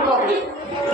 আমার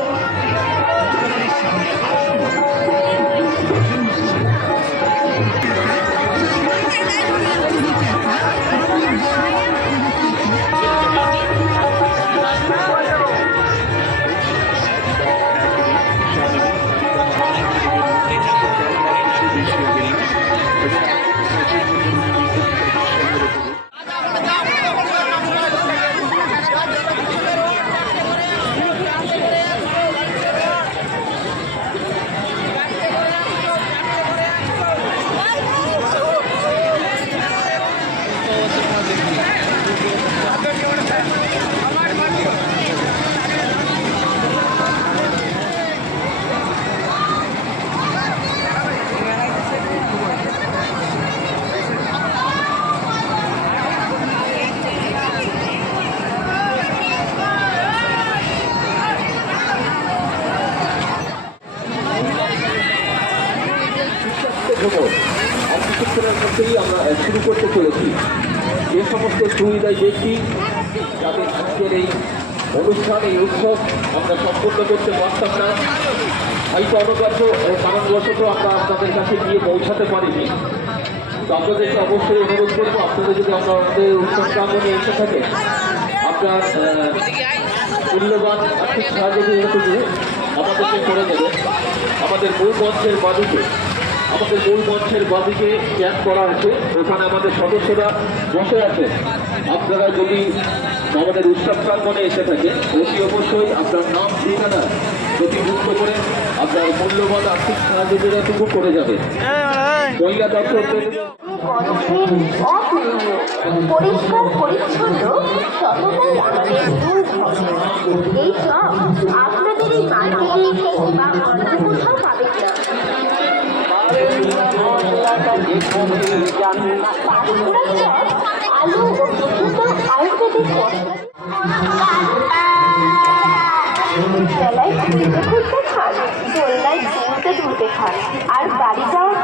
ভ্রমণ আর মধ্যেই আমরা শুরু করতে চলেছি। যে সমস্ত সুবিধায় দেখছি তাদের আজকের এই অনুষ্ঠান এই উৎসব আমরা সম্পন্ন করতে পারতাম না হয়তো অনবাধ্য আহ, কারণবশত আমরা আপনাদের কাছে গিয়ে পৌঁছাতে পারিনি। তো আপনাদেরকে অবশ্যই অনুরোধ করব আপনাদের যদি আমরা আমাদের উৎসব এসে থাকে আপনার মূল্যবান আর্থিক সাহায্যটুকু আমাদেরকে করে দেবেন আমাদের মূল মঞ্চের বাদিকে আমাদের মূল মঞ্চের বাদিকে ক্যাম্প করা আছে। ওখানে আমাদের সদস্যরা বসে আছে। আপনারা যদি আমাদের উৎসব প্রাঙ্গনে এসে থাকে অতি অবশ্যই আপনার নাম, ঠিকানা নথিভুক্ত করে আপনার মূল্যবান আর্থিক সাহায্যটুকু করে যাবে। মহিলা দপ্তর পরিষ্কার, পরিচ্ছন্ন, সততাই আমাদের এই সব আপনাদের এই বেলায় ঘুরতে ঘুরতে খান দোলনায় দুলতে দুলতে খান আর বাড়ি যাওয়ার